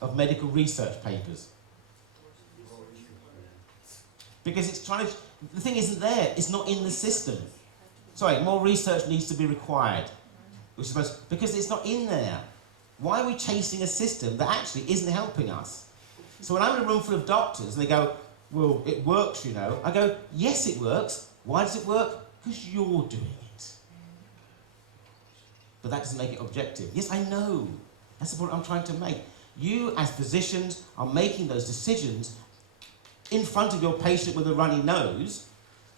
of medical research papers? Because it's trying to, the thing isn't there, it's not in the system. Sorry, more research needs to be required. Which is supposed, because it's not in there. Why are we chasing a system that actually isn't helping us? So when I'm in a room full of doctors and they go, well, it works, you know, I go, yes, it works. Why does it work? Because you're doing it. But that doesn't make it objective. Yes, I know. That's the point I'm trying to make. You, as physicians, are making those decisions in front of your patient with a runny nose,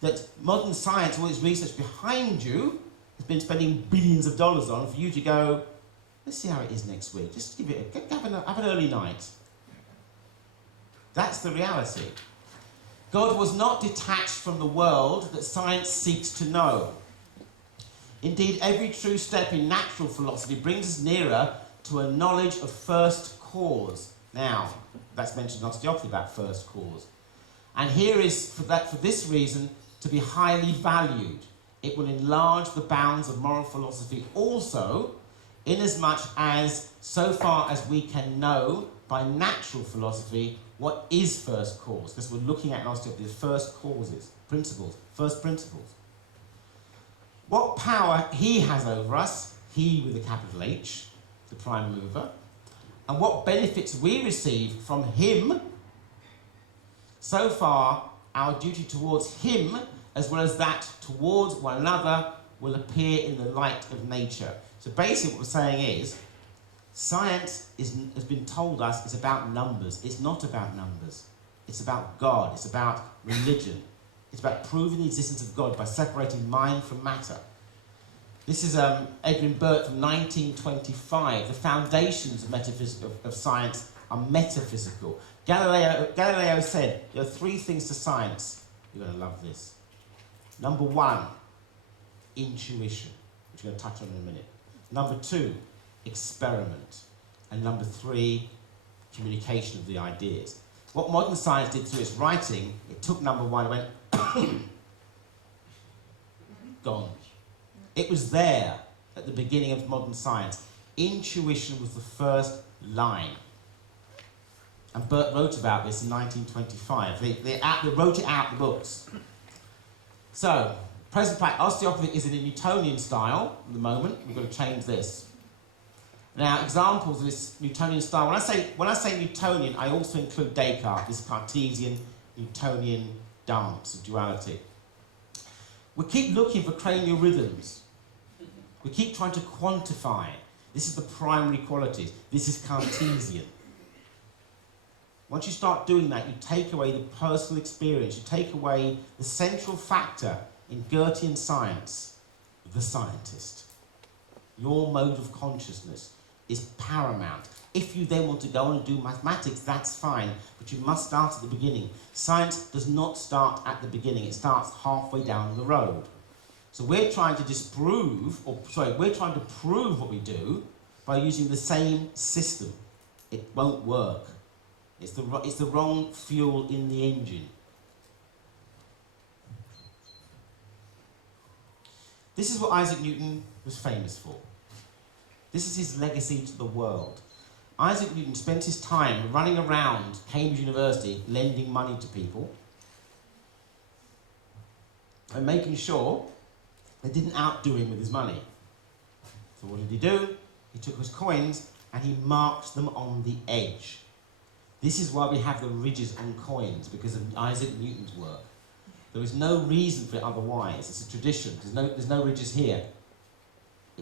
that modern science, all its research behind you, has been spending billions of dollars on for you to go, let's see how it is next week. Just give it have an early night. That's the reality. God was not detached from the world that science seeks to know. Indeed, every true step in natural philosophy brings us nearer to a knowledge of first cause. Now, that's mentioned in osteopathy, that first cause. And here is, for this reason, to be highly valued. It will enlarge the bounds of moral philosophy also, inasmuch as, so far as we can know by natural philosophy, what is first cause. Because we're looking at in osteopathy the first causes, principles, first principles. What power he has over us, he with a capital H, the prime mover, and what benefits we receive from him. So far, our duty towards him, as well as that towards one another, will appear in the light of nature. So basically what we're saying is, science has been told us it's about numbers. It's not about numbers. It's about God. It's about religion. It's about proving the existence of God by separating mind from matter. This is Edwin Burt from 1925. The foundations of science are metaphysical. Galileo said, there are three things to science. You're going to love this. Number one, intuition, which we're going to touch on in a minute. Number two, experiment. And number three, communication of the ideas. What modern science did through its writing, it took number one and went, gone. It was there at the beginning of modern science. Intuition was the first line. And Burt wrote about this in 1925. They wrote it out in the books. So, present practice, osteopathy is in a Newtonian style at the moment. We've got to change this. Now, examples of this Newtonian style. When I say Newtonian, I also include Descartes, this Cartesian, Newtonian dance of duality. We keep looking for cranial rhythms. We keep trying to quantify. This is the primary qualities. This is Cartesian. Once you start doing that, you take away the personal experience. You take away the central factor in Goethean science, the scientist. Your mode of consciousness is paramount. If you then want to go on and do mathematics, that's fine, but you must start at the beginning. Science does not start at the beginning. It starts halfway down the road. So we're trying to we're trying to prove what we do by using the same system. It won't work. It's the wrong fuel in the engine. This is what Isaac Newton was famous for. This is his legacy to the world. Isaac Newton spent his time running around Cambridge University lending money to people and making sure they didn't outdo him with his money. So what did he do? He took his coins and he marked them on the edge. This is why we have the ridges on coins, because of Isaac Newton's work. There is no reason for it otherwise. It's a tradition. There's no ridges here.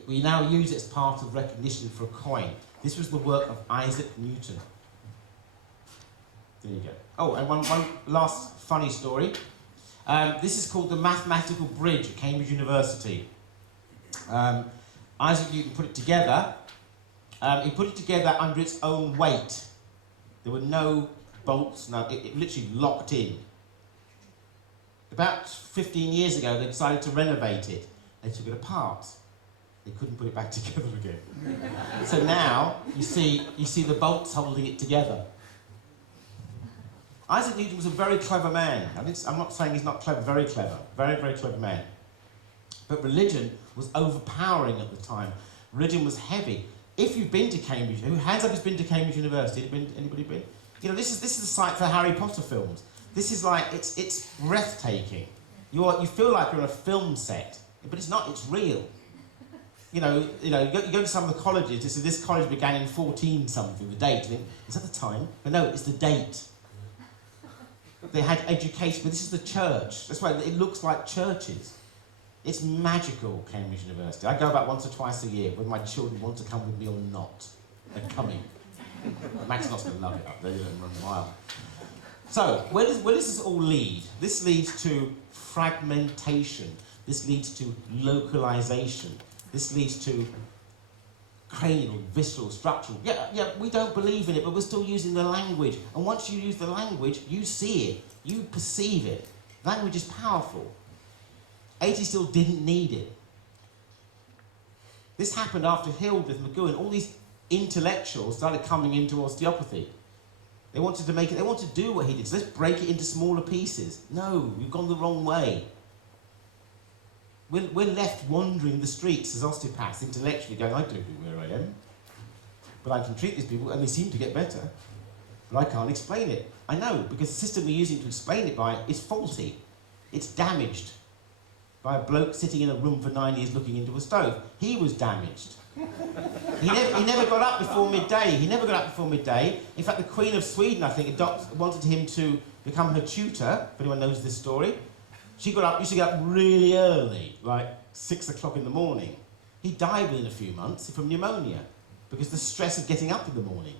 We now use it as part of recognition for a coin. This was the work of Isaac Newton. There you go. Oh, and one last funny story. This is called the Mathematical Bridge at Cambridge University. Isaac Newton put it together. He put it together under its own weight. There were no bolts, it literally locked in. About 15 years ago, they decided to renovate it. They took it apart. They couldn't put it back together again. So now, you see the bolts holding it together. Isaac Newton was a very clever man. I'm not saying he's not clever, very clever. Very, very clever man. But religion was overpowering at the time. Religion was heavy. If you've been to Cambridge, who hands up has been to Cambridge University? Anybody been? You know, this is the site for Harry Potter films. This is like, it's breathtaking. You feel like you're on a film set, but it's not, it's real. You go to some of the colleges, this college began in 14 something, the date, you think, is that the time? But no, it's the date. They had education, but this is the church. That's why it looks like churches. It's magical, Cambridge University. I go about once or twice a year, whether my children want to come with me or not. They're coming. Max not going to love it up there, you don't run wild. So, where does this all lead? This leads to fragmentation. This leads to localization. This leads to cranial, visceral, structural. Yeah, we don't believe in it, but we're still using the language. And once you use the language, you see it. You perceive it. Language is powerful. 80 still didn't need it. This happened after Hildreth, McKone, all these intellectuals started coming into osteopathy. They wanted to do what he did. So let's break it into smaller pieces. No, we've gone the wrong way. We're left wandering the streets as osteopaths, intellectually going, I don't know where I am, but I can treat these people and they seem to get better, but I can't explain it. I know, because the system we're using to explain it by is faulty. It's damaged by a bloke sitting in a room for 9 years looking into a stove. He was damaged. He never got up before midday. In fact, the Queen of Sweden, I think, wanted him to become her tutor, if anyone knows this story. She used to get up really early, like 6 o'clock in the morning. He died within a few months from pneumonia, because the stress of getting up in the morning.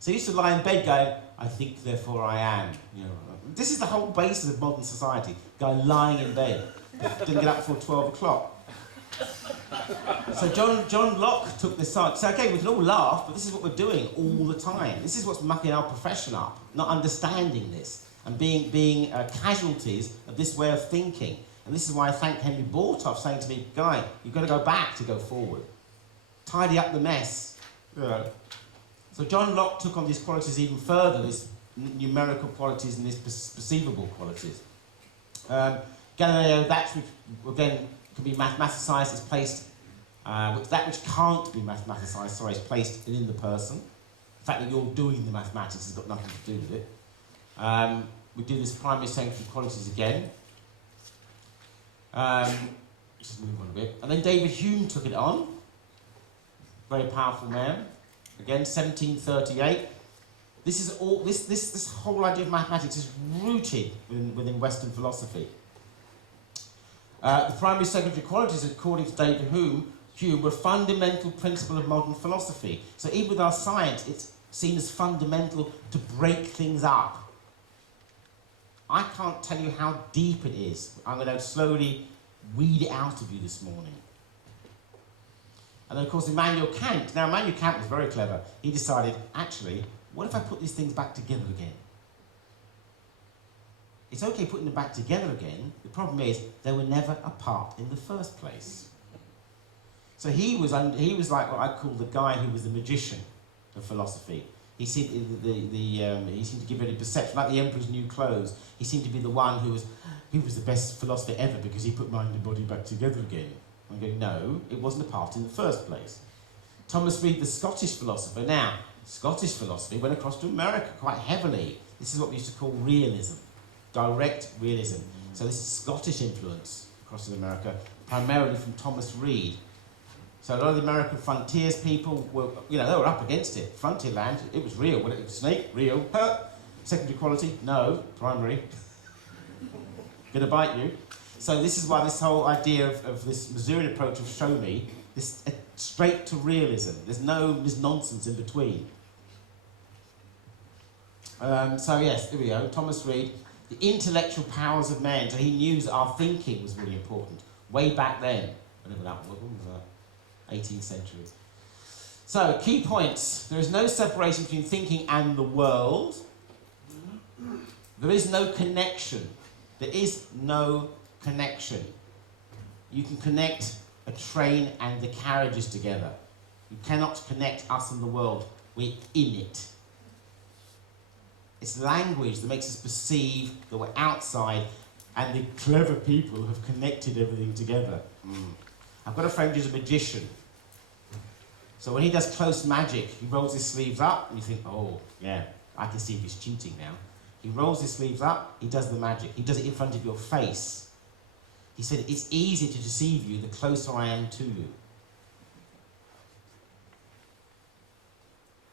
So he used to lie in bed going, I think, therefore I am. You know, this is the whole basis of modern society. Guy lying in bed, didn't get up before 12 o'clock. So John Locke took this side. So again, we can all laugh, but this is what we're doing all the time. This is what's mucking our profession up, not understanding this and being casualties of this way of thinking. And this is why I thank Henry Bortoff saying to me, Guy, you've got to go back to go forward. Tidy up the mess. Yeah. So John Locke took on these qualities even further, these numerical qualities and these perceivable qualities. Galileo, that which, again, can be mathematicized, is placed, that which can't be mathematicized, is placed in the person. The fact that you're doing the mathematics has got nothing to do with it. We do this primary secondary qualities again. Just move on a bit. And then David Hume took it on. Very powerful man. Again, 1738. This is all. This whole idea of mathematics is rooted within Western philosophy. The primary secondary qualities, according to David Hume, were a fundamental principle of modern philosophy. So even with our science, it's seen as fundamental to break things up. I can't tell you how deep it is. I'm going to slowly weed it out of you this morning. And then, of course, Immanuel Kant. Now, Immanuel Kant was very clever. He decided, actually, what if I put these things back together again? It's okay putting them back together again. The problem is they were never apart in the first place. So he was like what I call the guy who was the magician of philosophy. He seemed he seemed to give any perception, like the emperor's new clothes. He seemed to be the one who was the best philosopher ever because he put mind and body back together again. I'm going, no, it wasn't apart in the first place. Thomas Reid, the Scottish philosopher. Now, Scottish philosophy went across to America quite heavily. This is what we used to call realism. Direct realism. So this is Scottish influence across in America, primarily from Thomas Reid. So a lot of the American frontiers people were, they were up against it. Frontier land, it was real. Well, it was snake, real. Secondary quality, no. Primary, gonna bite you. So this is why this whole idea of this Missourian approach of show me, this straight to realism. There's nonsense in between. So yes, here we go. Thomas Reid. The intellectual powers of man. So he knew that our thinking was really important. Way back then. Whenever that was, 18th century. So, key points. There is no separation between thinking and the world. There is no connection. There is no connection. You can connect a train and the carriages together. You cannot connect us and the world. We're in it. It's language that makes us perceive that we're outside, and the clever people have connected everything together. I've got a friend who's a magician. So when he does close magic, he rolls his sleeves up, and you think, oh, yeah, I can see if he's cheating now. He rolls his sleeves up, he does the magic. He does it in front of your face. He said, it's easier to deceive you the closer I am to you.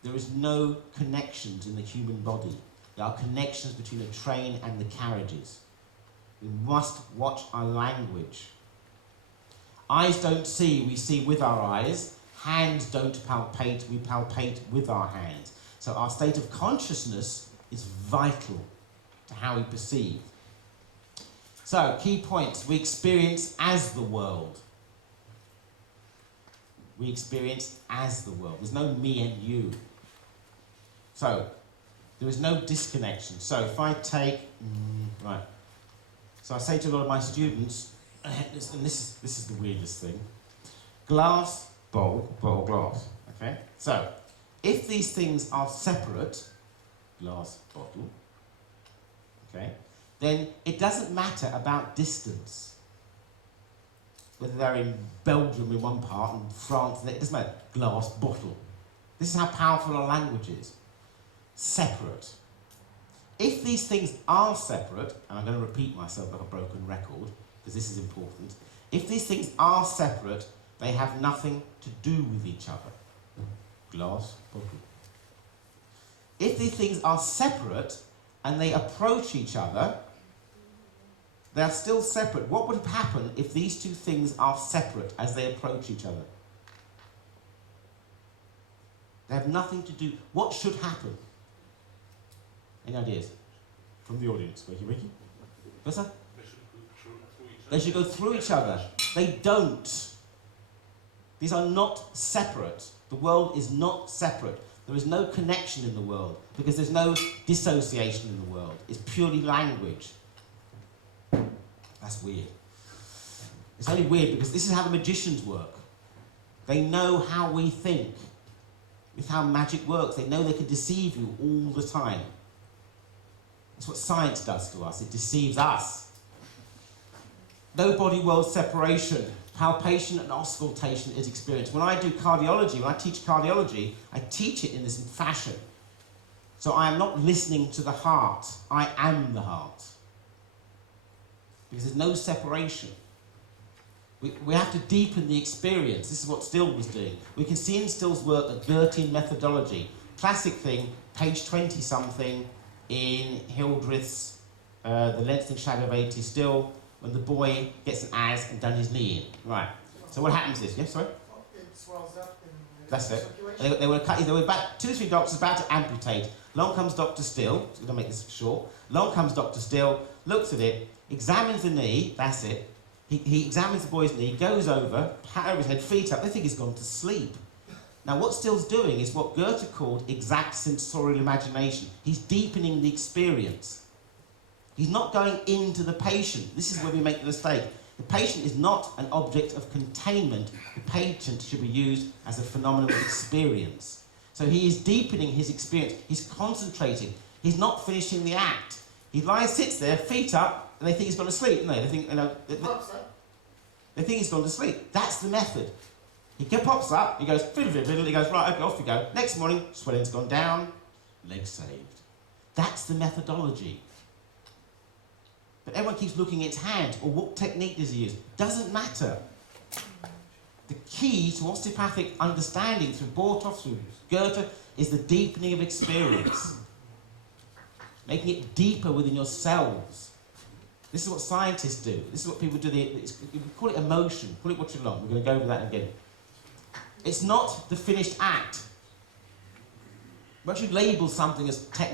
There is no connections in the human body. There are connections between a train and the carriages. We must watch our language. Eyes don't see, we see with our eyes. Hands don't palpate, we palpate with our hands. So our state of consciousness is vital to how we perceive. So, key points. We experience as the world. We experience as the world. There's no me and you. So, there is no disconnection. So, if I take... right. So I say to a lot of my students, and this is the weirdest thing, glass, bowl, glass. Okay? So, if these things are separate, glass, bottle, okay, then it doesn't matter about distance. Whether they're in Belgium in one part and France, it doesn't matter. Glass, bottle. This is how powerful our language is. Separate. If these things are separate, and I'm going to repeat myself like a broken record, because this is important, if these things are separate, they have nothing to do with each other. Glass, bottle. If these things are separate, and they approach each other, they are still separate. What would happen if these two things are separate as they approach each other? They have nothing to do. What should happen? Any ideas from the audience? Wakey? What's that? They should go through each other. They don't. These are not separate. The world is not separate. There is no connection in the world because there's no dissociation in the world. It's purely language. That's weird. It's only weird because this is how the magicians work. They know how we think. It's how magic works. They know they can deceive you all the time. That's what science does to us. It deceives us. No body-world separation. Palpation and auscultation is experienced. When I do cardiology, when I teach cardiology, I teach it in this fashion. So I am not listening to the heart. I am the heart. Because there's no separation. We have to deepen the experience. This is what Still was doing. We can see in Still's work a Goethean methodology. Classic thing, page 20-something in Hildreth's The Lengthening Shadow of 80 Still, when the boy gets an as and done his knee in. Right. So what happens is, yeah, sorry? It swells up in that's it. They were about 2 or 3 doctors about to amputate. Along comes Dr. Still, just going to make this short. Along comes Dr. Still, looks at it, examines the knee, that's it. He examines the boy's knee, goes over, pat over his head, feet up, they think he's gone to sleep. Now what Still's doing is what Goethe called exact sensorial imagination. He's deepening the experience. He's not going into the patient. This is where we make the mistake. The patient is not an object of containment. The patient should be used as a phenomenon of experience. So he is deepening his experience. He's concentrating. He's not finishing the act. He sits there, feet up, and they think he's gone to sleep, don't they? They think, they think he's gone to sleep. That's the method. He pops up, he goes, fiddle, fiddle, fiddle, he goes, right, okay, off we go. Next morning, swelling's gone down, leg saved. That's the methodology. But everyone keeps looking at its hand, or what technique does he use? Doesn't matter. The key to osteopathic understanding through Borthoff, through Goethe, is the deepening of experience. Making it deeper within yourselves. This is what scientists do. This is what people do. We call it emotion. Call it what you want. We're going to go over that again. It's not the finished act. Once you label something as technique,